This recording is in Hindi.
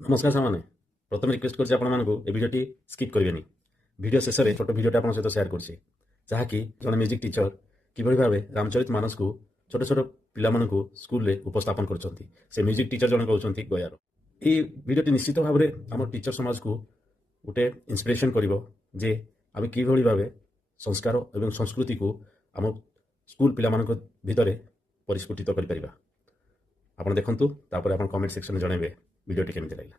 नमस्कार सामाने प्रथम रिक्वेस्ट करछि आपण मानकु ए भिडियोटी स्किप करिवेनी। भिडियो शेष में छोट भिडियोटी आपन सहित शेयर करछि जहाँकि जने म्यूजिक टीचर किभଳି भाबे रामचरित मानस को छोट छोट पिला मानकु स्कूल रे उपस्थापन करछंती। से म्यूजिक टीचर जने कहउछंती गयार। ए भिडियोटी निश्चित भाव में आम टीचर समाज को गोटे इंस्पिरेशन करिवो जे आमे किभଳି भाबे संस्कार एवं संस्कृति को आम स्कूल पिला मानक भितरे परिस्फुटित करि परिबा। आपण देखंतु तापर आपण कमेंट सेक्शन में जणेबे भिडियोटी केमिति लागला।